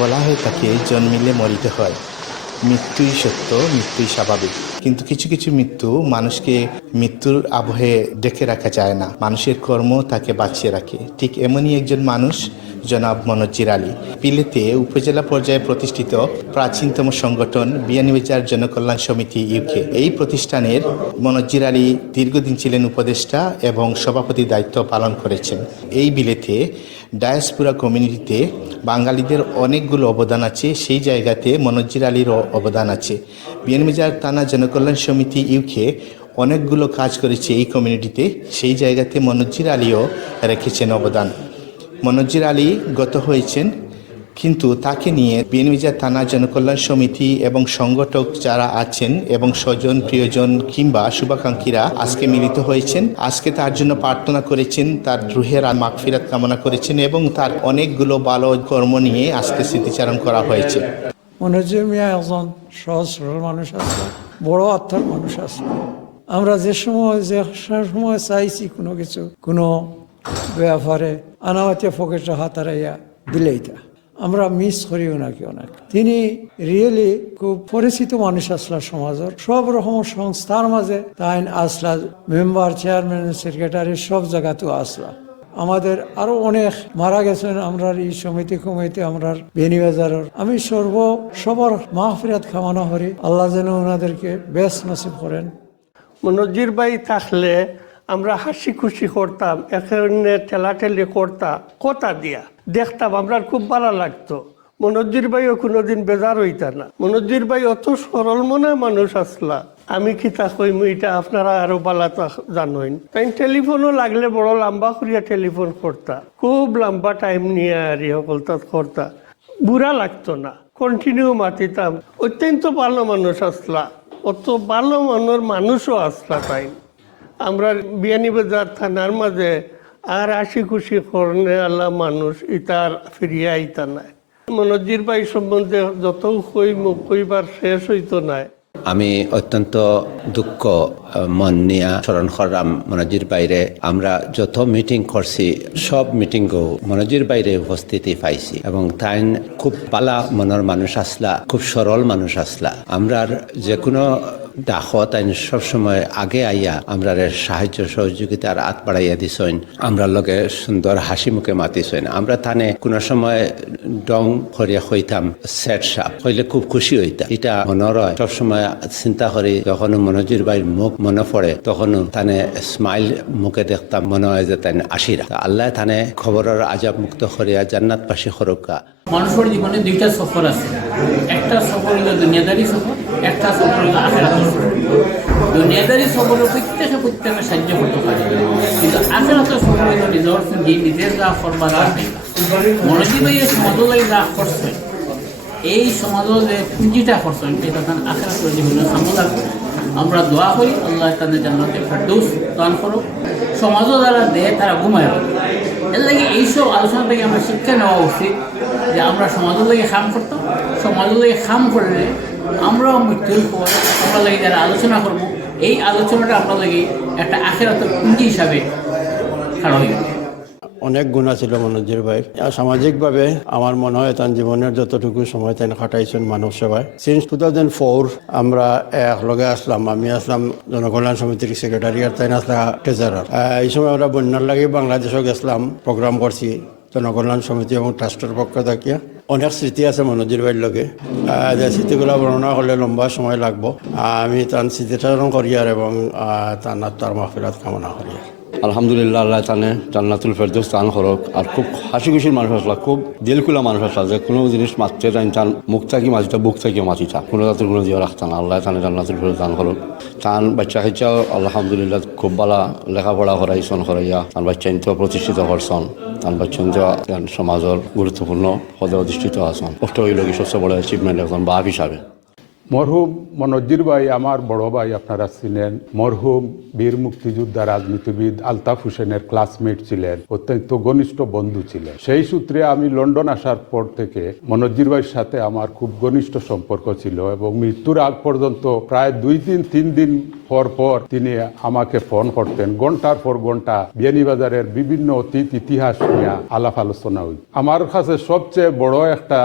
বলা হয়ে থাকে জন্মিলে মরিতে হয়, মৃত্যুই সত্য, মৃত্যুই স্বাভাবিক। কিন্তু কিছু কিছু মৃত্যু মানুষকে মৃত্যুর আবহে ডেকে রাখা যায় না, মানুষের কর্ম তাকে বাঁচিয়ে রাখে। ঠিক এমনই একজন মানুষ জনাব মনোজির আলী। পিলেতে উপজেলা পর্যায়ে প্রতিষ্ঠিত প্রাচীনতম সংগঠন বিয়ানীবাজার জনকল্যাণ সমিতি ইউকে, এই প্রতিষ্ঠানের মনোজির আলী দীর্ঘদিন ছিলেন উপদেষ্টা এবং সভাপতির দায়িত্ব পালন করেছেন। এই বিলেতে ডায়াসপোরা কমিউনিটিতে বাঙালিদের অনেকগুলো অবদান আছে, সেই জায়গাতে মনোজির আলীর অবদান আছে। বিয়ানীবাজার থানা জনকল্যাণ সমিতি ইউকে অনেকগুলো কাজ করেছে এই কমিউনিটিতে, সেই জায়গাতে মনোজির আলীও রেখেছেন অবদান। মনোজির আলী গত হয়েছেন, কিন্তু তাকে নিয়ে বিয়ানীবাজার থানা জনকল্যাণ সমিতি এবং সংগঠক যারা আছেন এবং স্বজন প্রিয়জন কিংবা শুভাকাঙ্ক্ষীরা আজকে মিলিত হয়েছেন। আজকে তার জন্য প্রার্থনা করেছেন, তার রুহের মাগফিরাত কামনা করেছেন এবং তার অনেকগুলো ভালো কর্ম নিয়ে আজকে স্মৃতিচারণ করা হয়েছে। মনোজির মিয়া একজন সহজ সরল মানুষ আছে, বড় আত্মার মানুষ আছে। আমরা যে সময় চাইছি কোনো কিছু কোনো ব্যাপারে আনামাতিয়া পকেটে হাত হারাইয়া দিলেইটা আমরা মিস করিও নাকি অনেক। তিনি রিয়েলি খুব পরিচিত মানুষ আসলা সমাজের সব রকম সংস্থার মাঝে তাই আসলা, মেম্বার চেয়ারম্যান সেক্রেটারি সব জায়গাতেও আসলা। আমাদের আরো অনেক মারা গেছেন আমরা এই সমিতি কমিটি আমরা বিয়ানীবাজারের। আমি সবার মাগফিরাত কামনা করি, আল্লাহ যেন ওনাদেরকে বেশ নসিব করেন। মনোজির ভাই থাকলে আমরা হাসি খুশি করতাম, এখানে ঠেলাঠেলি করতাম, কথা দিয়া দেখতাম, আমরা খুব ভালো লাগতো। মনোজির ভাইও কোনোদিন বেজার হইতা না। মনোজির ভাই অত সরল মনে মানুষ আসলা, আমি কি তা কইমু এটা আপনারা আরো ভালো জানোইন। তাই টেলিফোনও লাগলে বড় লম্বা করিয়া টেলিফোন করতা, খুব লম্বা টাইম নিয়ে আর করতা, বুড়া লাগতো না, কন্টিনিউ মাতিতাম। অত্যন্ত ভালো মানুষ আসলা, অত ভালো মনের মানুষও আসলা। তাই আমরা বিয়ানীবাজার থানার মাঝে আর হাসি খুশি করনে আল্লাহ মানুষ ইতার ফিরিয়া আইতা নাই। মনোজির ভাই সম্বন্ধে যত কইবার শেষ হইতো নাই। আমি অত্যন্ত দুঃখ মন নিয়ে স্মরণ করলাম মনোজির বাইরে। আমরা যত মিটিং করছি সব মিটিংও মনোজির বাইরে উপস্থিতি পাইছি এবং তাই খুব পালা মনের মানুষ আসলা, খুব সরল মানুষ আসলা। আমরার যে কোনো ডাকত তাই সবসময় আগে আইয়া আমরা সাহায্য সহযোগিতার হাত বাড়াইয়া দিছেন, আমরা লগে সুন্দর হাসি মুখে মাতিছেন। আমরা থানে কোনো সময় ডং করিয়া হইতাম সেট সাপ হইলে খুব খুশি হইতাম। এটা মনে হয় সবসময় চিন্তা করি, যখন মনোজির ভাইয়ের মুখ মনে পড়ে তখনও তানে স্মাইল মুখে দেখতাম, মনে হয় যে তাই আশিরা আল্লাহ থানে খবরের আজাব মুক্ত করিয়া জান্নাত পাশে খরকা। মানুষের জীবনে দুইটা সফর আছে, একটা সফর হলো দুনিয়াদারি সফর, একটা সফর হলো আখিরাতের সফর। দুনিয়াদারি সফরে প্রত্যেকে সাহায্য করতে পারে, কিন্তু আখিরাতের সফর হলো নিজের যা করবার আর নেই। মনোজির ভাই সমাজে যা করছে, এই সমাজে যে পুঁজিটা করছেন এটা তার আখিরাতের জীবনে সামনে লাগবে। আমরা দোয়া করি আল্লাহ তাদের জান্নাতে ফেরদৌস দান করুক। সমাজও যারা দেয় তারা ঘুমায়। এর লাগে এইসব আলোচনা থেকে আমরা শিক্ষা নেওয়া উচিত যে আমরা সমাজের লাগে কাম করতাম, সমাজের লাগে কাম করলে আমরাও মৃত্যুর পর আমরা লাগে যারা আলোচনা করবো, এই আলোচনাটা আমরা লাগে একটা আখিরাতের পুঁজি হিসাবে খাড়া হয়ে গেল। অনেক গুণ ছিল মনোজির ভাই। সামাজিকভাবে আমার মনে হয় তার জীবনের যতটুকু সময় তাই খাটাইছেন মানব সেবায়। সিন্স 2004 আমরা একলগে আসলাম, আমি আসলাম জনকল্যাণ সমিতির সেক্রেটারি আর তাই আসলাম ট্রেজারার। এই সময় আমরা বন্যার লাগে বাংলাদেশও গেছিলাম, প্রোগ্রাম করছি জনকল্যাণ সমিতি এবং ট্রাস্টের পক্ষ থাকিয়া। অনেক স্মৃতি আছে মনোজির ভাইয়ের লগে, যে স্মৃতিগুলো বর্ণনা করলে লম্বা সময় লাগবো। আমি তার স্মৃতিচারণ করি আর এবং তার মাহফিরাত কামনা করি। আলহামদুলিল্লাহ, আল্লাহ তানে জান্নাতুল ফেরদৌস দান করক। আর খুব হাসি খুশির মানুষ আসলা, খুব দিলকুলা মানুষ আসলা, যে কোনো জিনিস মাততে চান তার মুখ থাকি মাঝিটা বুক থাকিও মাতিটা, কোনো জাতের কোনো দিয়ে রাখতাম না। আল্লাহ তানে জান্নাতুল ফেরদৌস দান করক। তার বাচ্চা খাইচাও আলহামদুলিল্লাহ খুব ভালো লেখাপড়া করাইছন, করাইয়া তার বাচ্চা ইন্তেও প্রতিষ্ঠিত করছেন, তার বাচ্চা সমাজের গুরুত্বপূর্ণ পদে অধিষ্ঠিত আছেন। কষ্ট হইল কি সবচেয়ে বড় অ্যাচিভমেন্ট একজন বাপ হিসাবে। মরহুম মনজির ভাই আমার বড় ভাই, আপনারা চিনেন। মরহুম বীর মুক্তিযোদ্ধা রাজনীতিবিদ আলতাফ হোসেনের ক্লাসমেট ছিলেন, অত্যন্ত ঘনিষ্ঠ বন্ধু ছিলেন। সেই সূত্রে আমি লন্ডন আসার পর থেকে মনজির ভাইয়ের সাথে আমার খুব ঘনিষ্ঠ সম্পর্ক ছিল এবং মৃত্যুর আগ পর্যন্ত প্রায় 2-3 দিন পর পর তিনি আমাকে ফোন করতেন। ঘন্টার পর ঘন্টা বিয়ানীবাজারের বিভিন্ন অতীত ইতিহাস নিয়ে আলাপ আলোচনা হই। আমার কাছে সবচেয়ে বড় একটা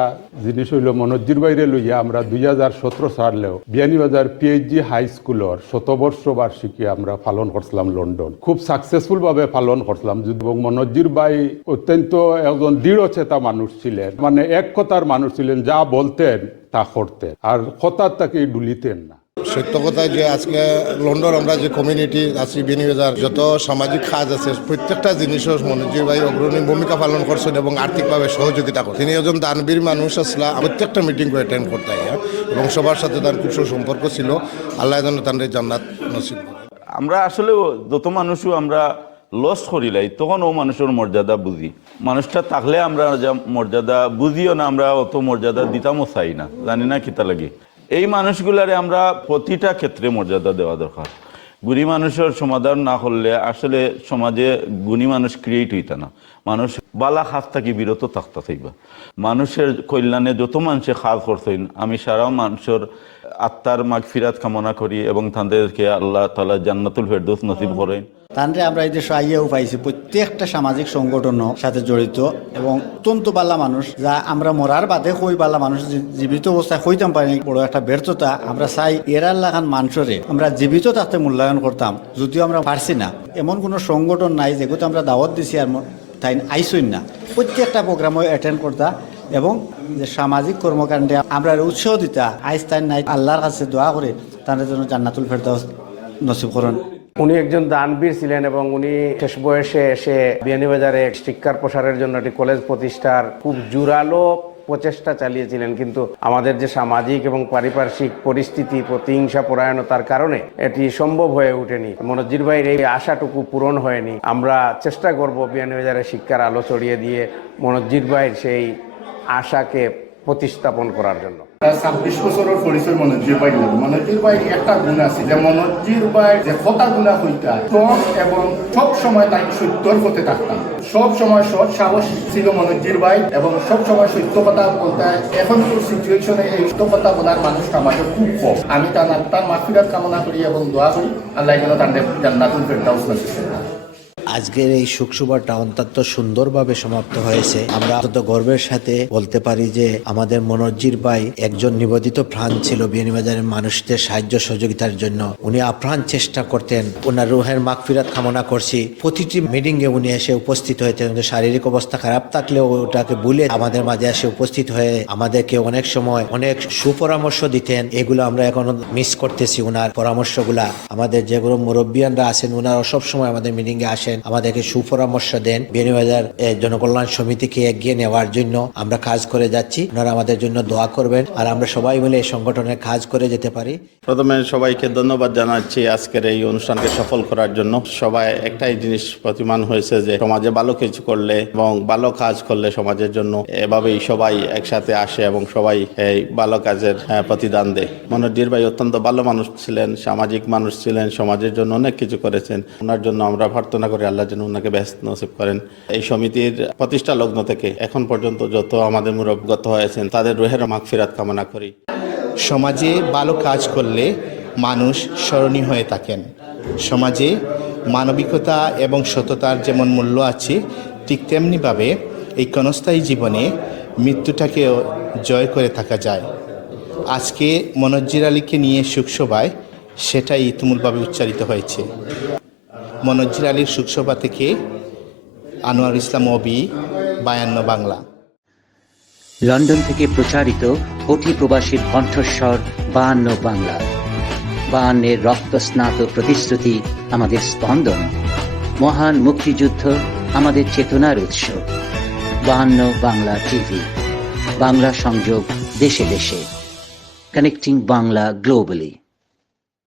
জিনিস হইল মনজির ভাইরে লইয়া আমরা 2017 সালেও বিয়ানীবাজার পিএইচজি হাই স্কুলের 100 বার্ষিকী আমরা পালন করছিলাম লন্ডন। খুব সাকসেসফুল ভাবে পালন করছিলাম এবং মনজির ভাই অত্যন্ত একজন দৃঢ়চেতা মানুষ ছিলেন, মানে এক কথার মানুষ ছিলেন, যা বলতেন তা করতেন আর কথার তাকে ডুলিতেন না। সত্য কথা যে আজকে লন্ডন আমরা যে কমিউনিটি আছি বিয়ানীবাজার যত সামাজিক কাজ আছে প্রত্যেকটা জিনিসও মনজির ভাই অগ্রণী ভূমিকা পালন করছেন এবং আর্থিকভাবে সহযোগিতা করেন। তিনি একজন দানবীর মানুষ আসলা, প্রত্যেকটা মিটিং করে অ্যাটেন্ড করতে এবং সবার সাথে তার খুব সুসম্পর্ক ছিল। আল্লাহ যেন তাদের জান্নাত নসিব করে। আমরা আসলে যত মানুষও আমরা লস করিলাই তখন ও মানুষের মর্যাদা বুঝি। মানুষটা থাকলে আমরা যা মর্যাদা বুঝিও না, আমরা অত মর্যাদা দিতামও চাই না, জানি না কিতা লাগে। এই মানুষগুলারে আমরা প্রতিটা ক্ষেত্রে মর্যাদা দেওয়া দরকার। গুণী মানুষের সমাধান না করলে আসলে সমাজে গুণী মানুষ ক্রিয়েট হইতা না। মানুষ বালা খাস থাকি বিরত থাকতে থাকবা। মানুষের কল্যাণে যত মানুষে খাস করছেন, আমি সারা মানুষের আত্মার মাগফিরাত কামনা করি এবং তাদেরকে আল্লাহ তাআলা জান্নাতুল ফেরদৌস নসিব করেন। তানরে আমরা এই দেশে আইয়াও পাইছি প্রত্যেকটা সামাজিক সংগঠনের সাথে জড়িত এবং অত্যন্ত বালা মানুষ, যা আমরা মরার বাদে কই বালা মানুষ জীবিত অবস্থায় হইতাম পারি। বড় একটা ব্যর্থতা। আমরা চাই এরার লাগান মানুষরে আমরা জীবিত তাতে মূল্যায়ন করতাম, যদিও আমরা পারছি না। এমন কোনো সংগঠন নাই যেগুলো আমরা দাওয়াত দিছি আর তাই আইসইন না। প্রত্যেকটা প্রোগ্রামে অ্যাটেন্ড করতা এবং যে সামাজিক কর্মকাণ্ডে আমরা উৎসাহ দিতা। আইস্তাইন নাই আল্লাহর কাছে দোয়া করে তাদের জন্য জান্নাতুল ফেরদৌস নসিব করেন। উনি একজন দানবীর ছিলেন এবং উনি শেষ বয়সে এসে বিয়ানীবাজারে শিক্ষার প্রসারের জন্য একটি কলেজ প্রতিষ্ঠার খুব জোরালো প্রচেষ্টা চালিয়েছিলেন। কিন্তু আমাদের যে সামাজিক এবং পারিপার্শ্বিক পরিস্থিতি, প্রতিহিংসা পরায়ণতার কারণে এটি সম্ভব হয়ে ওঠেনি। মনজির ভাইয়ের এই আশাটুকু পূরণ হয়নি। আমরা চেষ্টা করব বিয়ানীবাজারে শিক্ষার আলো ছড়িয়ে দিয়ে মনজির ভাইয়ের সেই আশাকে প্রতিস্থাপন করার জন্য। 26 বছরের পরিচয় মনজির ভাই। মনজির ভাই একটা গুণ আছে যে মনজির ভাই যে কথা গুণা হইতা এবং সব সময় তাই সত্যর পথে থাকতাম। সব সময় সৎ সাহস ছিল মনজির ভাই এবং সব সময় সত্য কথা বলতে। এখন সিচুয়েশনে এই সত্য কথা বলার মানুষটা আমাদের খুব কম। আমি তার মাগফিরাত কামনা করি এবং দোয়া করি আল্লাহ যেন তাদের জান্নাতুল ফেরদাউস নসিব করেন। আজকের এই শুকসভাটা অত্যন্ত সুন্দরভাবে সমাপ্ত হয়েছে। আমরা অত্যন্ত গর্বের সাথে বলতে পারি যে আমাদের মনজির ভাই একজন নিবেদিত প্রাণ ছিল বিয়ানীবাজারের মানুষদের সাহায্য সহযোগিতার জন্য। উনি আপ্রাণ চেষ্টা করতেন। ওনার রুহের মাগফিরাত কামনা করছি। প্রতিটি মিটিংয়ে উনি এসে উপস্থিত হয়েছেন। শারীরিক অবস্থা খারাপ থাকলেও ওটাকে ভুলে আমাদের মাঝে এসে উপস্থিত হয়ে আমাদেরকে অনেক সময় অনেক সুপরামর্শ দিতেন। এগুলো আমরা এখন মিস করতেছি। ওনার পরামর্শগুলা আমাদের যেগুলো মুরব্বিয়ানরা আছেন ওনারা সবসময় আমাদের মিটিংয়ে আসেন, আমাদেরকে সুপরামর্শ দেন। বিয়ানীবাজার জনকল্যাণ সমিতিকে এগিয়ে নেওয়ার জন্য আমরা কাজ করে যাচ্ছি। ওনারা আমাদের জন্য দোয়া করবেন আর আমরা সবাই মিলে এই সংগঠনের কাজ করে যেতে পারি। প্রথমে সবাইকে ধন্যবাদ জানাচ্ছি আজকের এই অনুষ্ঠানকে সফল করার জন্য। সবাই একটাই জিনিস প্রতিমান হয়েছে যে সমাজে ভালো কিছু করলে এবং ভালো কাজ করলে সমাজের জন্য এভাবেই সবাই একসাথে আসে এবং সবাই এই ভালো কাজের প্রতিদান দেয়। মনজির ভাই অত্যন্ত ভালো মানুষ ছিলেন, সামাজিক মানুষ ছিলেন, সমাজের জন্য অনেক কিছু করেছেন। ওনার জন্য আমরা প্রার্থনা করি আল্লাহ যেন ওনাকে বেহেশত নসিব করেন। এই সমিতির প্রতিষ্ঠা লগ্ন থেকে এখন পর্যন্ত যত আমাদের মুরব্বগত হয়েছেন তাদের রুহের মাগফিরাত কামনা করি। সমাজে ভালো কাজ করলে মানুষ স্মরণীয় হয়ে থাকেন। সমাজে মানবিকতা এবং সততার যেমন মূল্য আছে, ঠিক তেমনিভাবে এই ক্ষণস্থায়ী জীবনে মৃত্যুটাকেও জয় করে থাকা যায়। আজকে মনজির আলীকে নিয়ে শোকসভায় সেটাই তুমুলভাবে উচ্চারিত হয়েছে। মনজির আলীর শোকসভা থেকে আনোয়ার ইসলাম অবি, 52 বাংলা। লন্ডন থেকে প্রচারিত কোটি প্রবাসীর কণ্ঠস্বর 52 বাংলা। 52 রক্তস্নাত প্রতিশ্রুতি আমাদের স্পন্দন। মহান মুক্তিযুদ্ধ আমাদের চেতনার উৎস। 52 বাংলা টিভি, বাংলা সংযোগ দেশে দেশে। Connecting Bangla globally.